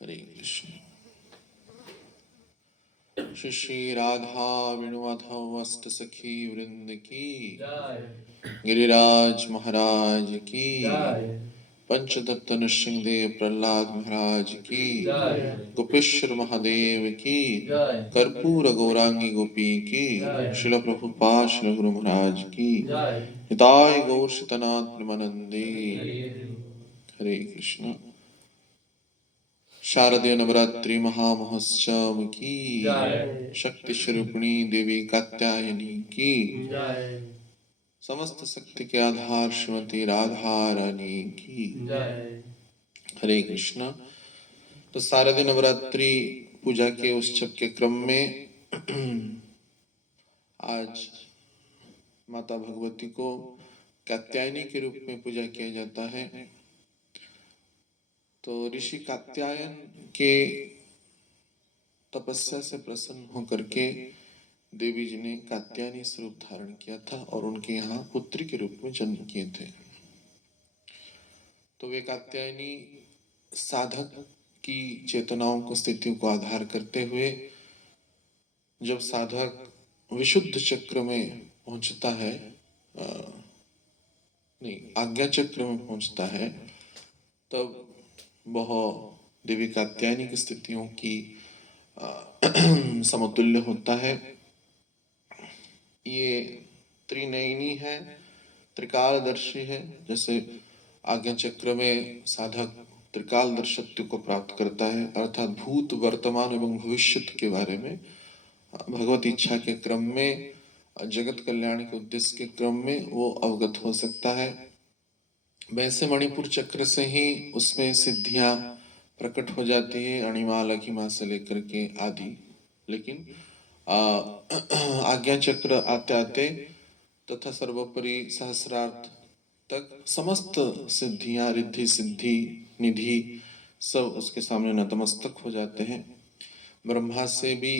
हरे कृष्ण। श्री श्री राधा वेणुमाधव अष्ट सखी वृंद की गिरिराज महाराज की पंचतत्व नृसिंहदेव प्रहलाद महाराज की गोपेश्वर महादेव की कर्पूर गौरांगी गोपी की शिल प्रभुपाद शिल गुरु महाराज की हिताय गौर शितनाथ प्रेमानंदे। हरे कृष्ण। शारदीय नवरात्रि महामहोत्सव की शक्ति स्वरूपिणी देवी कात्यायनी की समस्त शक्ति के आधार श्रीमती राधा रानी की। हरे कृष्ण। तो शारदीय नवरात्रि पूजा के उत्सव के क्रम में आज माता भगवती को कात्यायनी के रूप में पूजा किया जाता है। तो ऋषि कात्यायन के तपस्या से प्रसन्न होकर के देवी जी ने कात्यायनी स्वरूप धारण किया था और उनके यहाँ पुत्री के रूप में जन्म किए थे। तो वे कात्यायनी साधक की चेतनाओं को स्थितियों को आधार करते हुए जब साधक विशुद्ध चक्र में पहुंचता है, नहीं आज्ञा चक्र में पहुंचता है, तब वह देवी कात्यायनी की स्थितियों की समतुल्य होता है। ये त्रिनयनी है, त्रिकालदर्शी है। जैसे आज्ञा चक्र में साधक त्रिकालदर्शित्व को प्राप्त करता है, अर्थात भूत वर्तमान एवं भविष्य के बारे में भगवत इच्छा के क्रम में, जगत कल्याण के उद्देश्य के क्रम में वो अवगत हो सकता है। वैसे मणिपुर चक्र से ही उसमें सिद्धियां प्रकट हो जाती है, अणिमा लघिमा से लेकर के आदि। लेकिन आज्ञा चक्र आते आते तथा सर्वोपरि सहस्रार्थ तक समस्त सिद्धियां, रिद्धि सिद्धि निधि सब उसके सामने नतमस्तक हो जाते हैं। ब्रह्मा से भी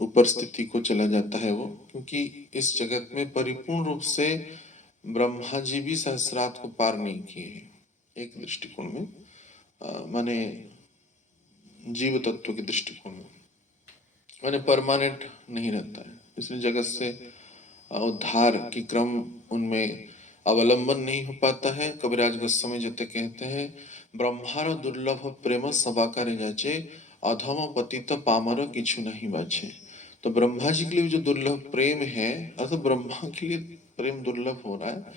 ऊपर स्थिति को चला जाता है वो, क्योंकि इस जगत में परिपूर्ण रूप से ब्रह्मा जी भी सहस्रार्थ को पार नहीं किए हैं। एक दृष्टिकोण में माने जीव तत्व के दृष्टिकोण में माने परमानेंट नहीं रहता है, इसलिए जगत से उद्धार की क्रम उनमें अवलंबन नहीं हो पाता है। कबीराज गोस्वामी जते कहते हैं, ब्रह्मार दुर्लभ प्रेम सभा करे जाचे, अधम पतित पामर किछु नहीं बाचे। तो ब्रह्मा जी के लिए जो दुर्लभ प्रेम है, अर्थात ब्रह्मा के लिए प्रेम दुर्लभ हो रहा है,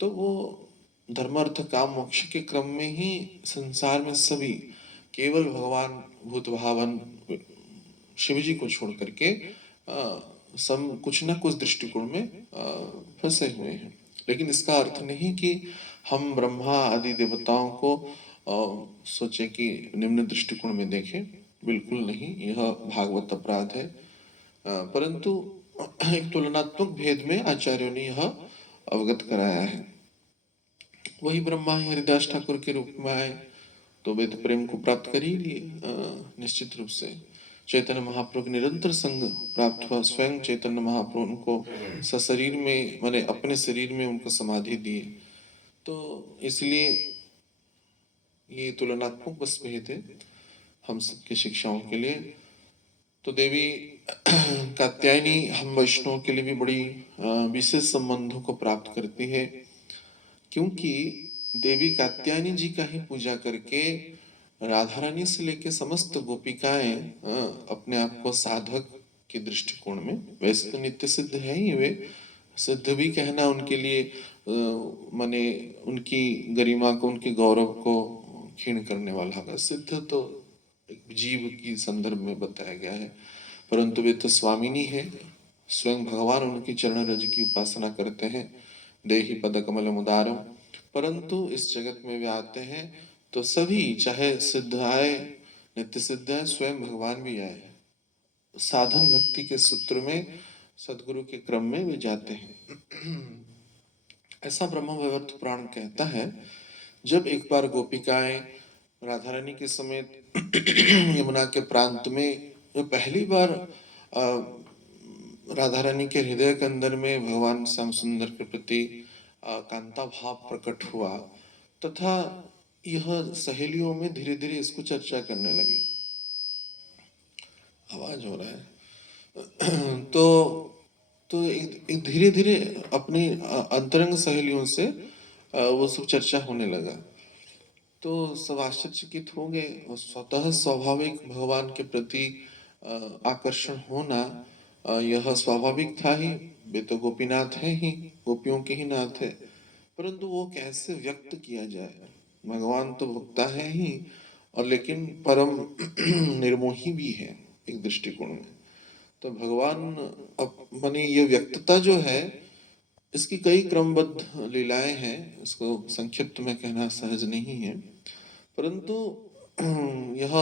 तो वो धर्मार्थ काम मोक्ष के क्रम में ही संसार में सभी केवल भगवान भूत भावन शिव जी को छोड़ करके सब कुछ न कुछ दृष्टिकोण में फंसे हुए हैं। लेकिन इसका अर्थ नहीं कि हम ब्रह्मा आदि देवताओं को सोचे कि निम्न दृष्टिकोण में देखें, बिल्कुल नहीं, यह भागवत अपराध है। परंतु एक तुलनात्मक भेद में आचार्यों ने यह अवगत कराया है। वही ब्रह्मा ही हरिदास ठाकुर के रूप में आए तो वेद प्रेम को प्राप्त कर ही लिए निश्चित रूप से। चैतन्य महाप्रभु के निरंतर संग प्राप्त हुआ, स्वयं चैतन्य महाप्रभु उनको सशरीर में माने अपने शरीर में उनको समाधि दिए। तो इसलिए ये तुलनात्मक बस भेद है हम सबके शिक्षाओं के लिए। तो देवी कात्यायनी हम वैष्णव के लिए भी बड़ी विशेष संबंधों को प्राप्त करती है, क्योंकि देवी कात्यायनी जी का ही पूजा करके राधा रानी से लेके समस्त गोपिकाएं अपने आप को साधक के दृष्टिकोण में, वैसे तो नित्य सिद्ध है ही, वे सिद्ध भी कहना उनके लिए माने उनकी गरिमा को, उनके गौरव को क्षीण करने वाला होगा। सिद्ध तो एक जीव की संदर्भ में बताया गया है, परंतु वे तो स्वामिनी है, स्वयं भगवान उनकी चरण रज की उपासना करते हैं, देहि पद कमल मुदारम। परंतु इस जगत में वे आते हैं तो सभी, चाहे सिद्ध आए, नित्य सिद्ध है, स्वयं भगवान भी आए, साधन भक्ति के सूत्र में सदगुरु के क्रम में वे जाते हैं। ऐसा ब्रह्म वैवर्त पुराण कहता है, जब एक बार गोपिकाएं राधा रानी के समेत यमुना के प्रांत में पहली बार राधा रानी के हृदय के अंदर में भगवान श्याम सुंदर के प्रति कांता भाव प्रकट हुआ, तथा यह सहेलियों में धीरे धीरे इसको चर्चा करने लगे। आवाज हो रहा है। तो एक धीरे धीरे अपनी अंतरंग सहेलियों से वो सब चर्चा होने लगा। तो सब आश्चर्यचकित हो गए और स्वतः स्वाभाविक भगवान के प्रति आकर्षण होना यह स्वाभाविक था ही। वे तो गोपीनाथ है ही, गोपियों के ही नाथ है, परंतु वो कैसे व्यक्त किया जाए। भगवान तो भोक्ता है ही और लेकिन परम निर्मोही भी है एक दृष्टिकोण में। तो भगवान अब माने ये व्यक्तता जो है, इसकी कई क्रमबद्ध लीलाएं हैं, इसको संक्षिप्त में कहना सहज नहीं है, परंतु यह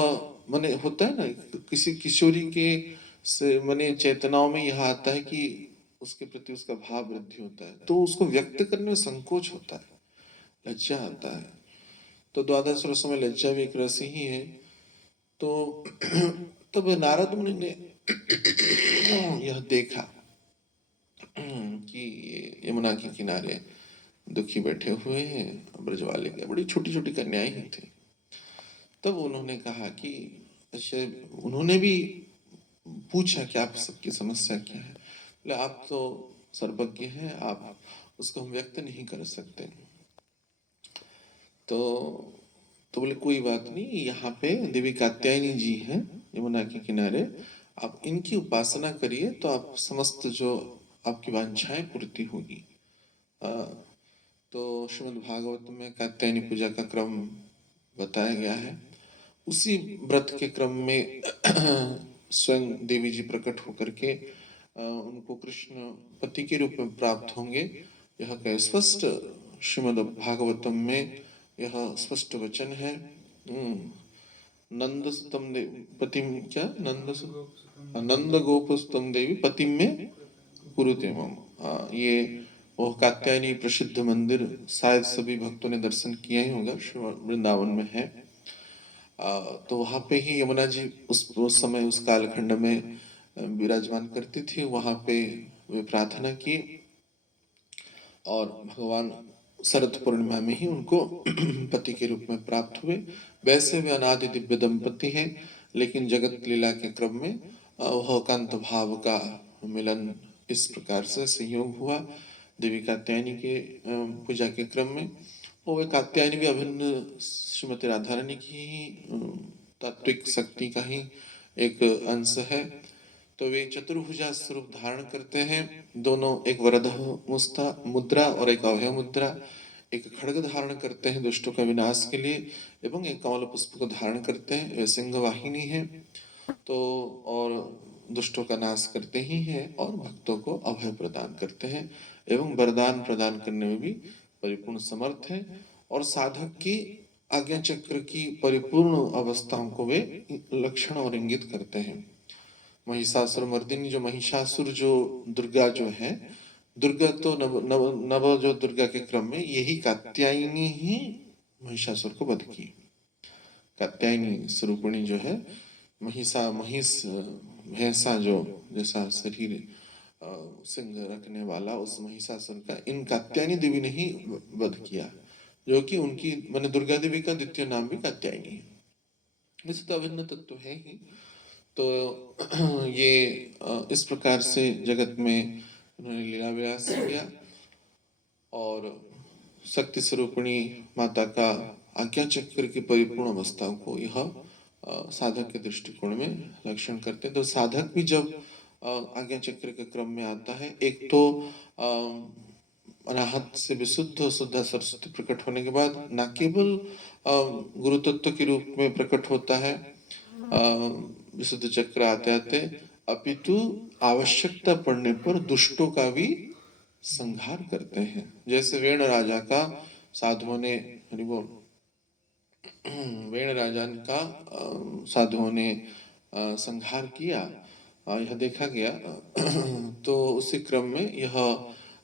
माने होता है ना, किसी किशोरी के से माने चेतनाओं में यह आता है कि उसके प्रति उसका भाव वृद्धि होता है, तो उसको व्यक्त करने में संकोच होता है, लज्जा आता है। तो द्वादश रसों में लज्जा भी एक रस ही है। तो तब नारद मुनि ने यह देखा कि ये यमुना के किनारे दुखी बैठे हुए हैं ब्रजवाले के, बड़ी छोटी छोटी कन्याएं ही थी। तब उन्होंने कहा कि अच्छा, उन्होंने भी पूछा कि आप सबकी समस्या क्या है। बोले आप तो सर्वज्ञ हैं, आप उसको हम व्यक्त नहीं कर सकते। तो बोले कोई बात नहीं, यहाँ पे देवी कात्यायनी जी हैं यमुना के किनारे, आप इनकी उपासना करिए तो आप समस्त जो आपकी वांछाएं पूर्ति होगी। तो श्रीमद् भागवत में कात्यायनी पूजा का क्रम बताया गया है। उसी व्रत के क्रम में स्वयं देवी जी प्रकट होकर के उनको कृष्ण पति के रूप में प्राप्त होंगे। यह का स्पष्ट श्रीमद् भागवतम में यह स्पष्ट वचन है। नंद सुतम देवी पतिम, क्या नंद गोपस्तम देवी पतिम में कुरुते मम। ये वो कात्यायनी प्रसिद्ध मंदिर शायद सभी भक्तों ने दर्शन किया ही होगा, वृंदावन में है। तो वहां पे ही यमुना जी उस समय उस कालखंड में विराजमान करती थी। वहां पे वे प्रार्थना की और भगवान शरद पूर्णिमा में ही उनको पति के रूप में प्राप्त हुए। वैसे वे अनादि दिव्य दंपति हैं, लेकिन जगत लीला के क्रम में वह कांत भाव का मिलन इस प्रकार से संयोग हुआ देवी कात्यायनी के पूजा के क्रम में। और वे कात्यायनी भी अभिन्न श्रीमती राधा रानी की ही तात्विक शक्ति का ही एक अंश है। तो वे चतुर्भुजा स्वरूप धारण करते हैं। दोनों, एक वरद मुद्रा और एक अभय मुद्रा, एक खड्ग धारण करते हैं दुष्टों का विनाश के लिए, एवं एक कमल पुष्प को धारण करते हैं। वे सिंह वाहिनी है, तो और दुष्टों का नाश करते ही हैं और भक्तों को अभय प्रदान करते हैं एवं वरदान प्रदान करने में भी परिपूर्ण समर्थ है। और साधक की आज्ञा चक्र की परिपूर्ण अवस्थाओं को वे लक्षण और इंगित करते हैं। महिषासुर मर्दिनी, जो महिषासुर जो दुर्गा जो है, दुर्गा तो नव जो दुर्गा के क्रम में यही कात्यायनी ही महिषासुर को वध की। कात्यायनी स्वरूपिणी जो है, महिष भैंसा जो जैसा शरीर सिंह रखने वाला उस महिषासुर का इन कात्यायनी देवी ने ही वध किया, जो कि उनकी माने दुर्गा देवी का द्वितीय नाम भी कात्यायनी है। वैसे तो अभिन्न तत्व है ही। तो ये इस प्रकार से जगत में उन्होंने लीला विलास किया और शक्ति स्वरूपिणी माता का आज्ञा चक्र की परिपूर्ण अवस्था को यह साधक के दृष्टिकोण में लक्षण करते हैं। तो साधक भी जब आज्ञा चक्र के क्रम में आता है, एक तो अनाहत से विशुद्ध शुद्ध सरस्वती प्रकट होने के बाद न केवल गुरु तत्व के रूप में प्रकट होता है विशुद्ध चक्र आते आते, अपितु आवश्यकता पड़ने पर दुष्टों का भी संहार करते हैं। जैसे वेण राजा का साधुओं ने, हरि बोल, वेण राजा का साधुओं ने संहार किया, यह देखा गया। तो उसी क्रम में यह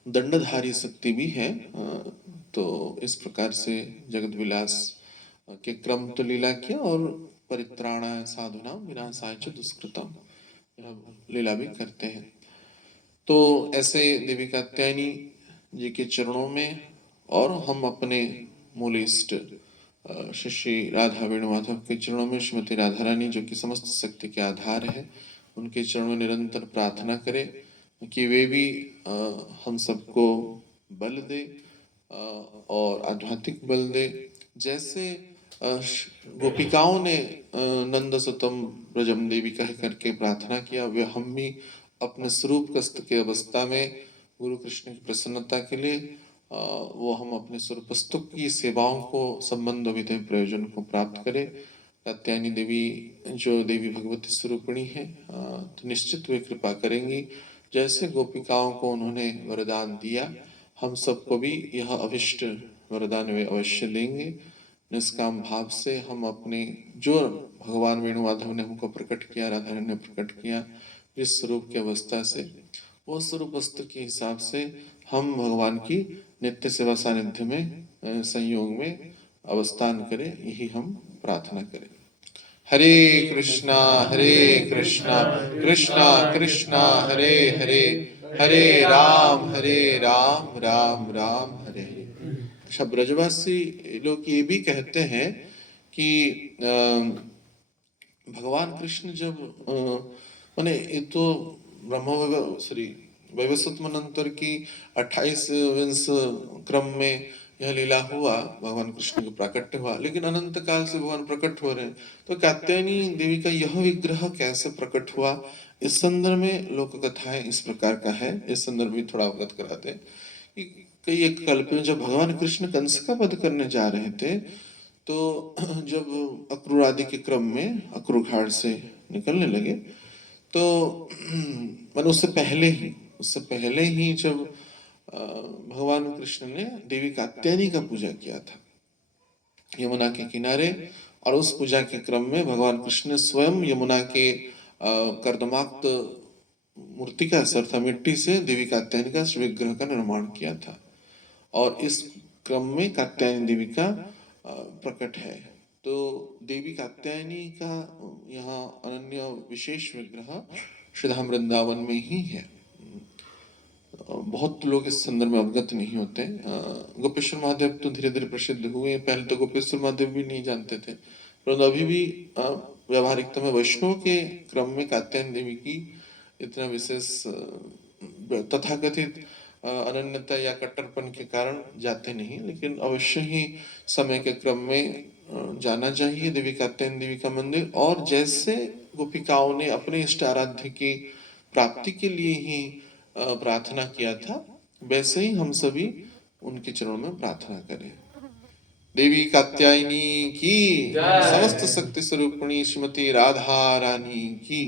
दंडधारी शक्ति भी है। तो इस प्रकार से जगत विलास के क्रम तो लीला किया और परित्राणाय साधुनां विनाशाय च दुष्कृतम् यह लीला भी करते हैं। तो ऐसे देवी कात्यायनी जी के चरणों में और हम अपने मूल इष्ट श्री श्री राधा वेणुमाधव के चरणों में श्रीमती राधा रानी, जो कि समस्त शक्ति के आधार है, उनके चरणों में निरंतर प्रार्थना करें कि वे भी हम सबको बल दे और आध्यात्मिक बल दे। जैसे गोपिकाओं ने नंद सुतम ब्रजम देवी कह करके प्रार्थना किया, वे हम भी अपने स्वरूप कस्त के अवस्था में गुरु कृष्ण की प्रसन्नता के लिए वो हम अपने स्वरूपस्तुक की सेवाओं को संबंध विधेय प्रयोजन को प्राप्त करें। कात्यायनी देवी जो देवी भगवती स्वरूपिणी है, तो निश्चित वे कृपा करेंगी। जैसे गोपिकाओं को उन्होंने वरदान दिया, हम सबको भी यह अभिष्ट वरदान वे अवश्य देंगे। निष्काम भाव से हम अपने जो भगवान वेणुमाधव ने हमको प्रकट किया, राधा रानी ने प्रकट किया, जिस स्वरूप की अवस्था से, वो स्वरूप वस्तु के हिसाब से हम भगवान की नित्य सेवा सानिध्य में संयोग में अवस्थान करें, यही हम प्रार्थना करें। हरे कृष्णा कृष्णा कृष्णा हरे हरे, हरे राम राम राम हरे हरे। अच्छा, ब्रजवासी लोग ये भी कहते हैं कि भगवान कृष्ण जब माने ये तो वैवस्वत मनंतर की 28 क्रम में यह लीला हुआ, भगवान कृष्ण को प्राकट्य हुआ, लेकिन अनंत काल से भगवान प्रकट हो रहे हैं। तो कात्यायनी देवी का यह विग्रह कैसे प्रकट हुआ, इस संदर्भ में लोक कथाएं इस प्रकार का है। इस संदर्भ में थोड़ा अवगत कराते हैं कि कई एक कल्प में जब भगवान कृष्ण कंस का वध करने जा रहे थे, तो जब अक्रूर आदि के क्रम में अक्रूर घाट से निकलने लगे, तो मैंने उससे पहले ही जब भगवान कृष्ण ने देवी कात्यायनी का पूजा किया था यमुना के किनारे, और उस पूजा के क्रम में भगवान कृष्ण ने स्वयं यमुना के कर्दमाक्त मूर्ति का अर्थात मिट्टी से देवी कात्यायनी का विग्रह का निर्माण किया था, और इस क्रम में कात्यायनी देवी का प्रकट है। तो देवी कात्यायनी का यहाँ अनन्य विशेष विग्रह श्रीधाम वृंदावन में ही है। बहुत लोग इस संदर्भ में अवगत नहीं होते। गोपेश्वर महादेव तो धीरे धीरे प्रसिद्ध हुए, पहले तो गोपेश्वर महादेव भी नहीं जानते थे, परंतु अभी भी व्यावहारिकता में वैष्णव के क्रम में कात्यायनी देवी की इतना विशेष तथाकथित अनन्यता या कट्टरपन के कारण जाते नहीं, लेकिन अवश्य ही समय के क्रम में जाना चाहिए देवी कात्यायनी देवी का मंदिर। और जैसे गोपिकाओं ने अपने इष्ट आराध्य की प्राप्ति के लिए ही प्रार्थना किया था, वैसे ही हम सभी उनके चरणों में प्रार्थना करें। देवी कात्यायनी की, समस्त शक्ति स्वरूपिणी श्रीमती राधा रानी की।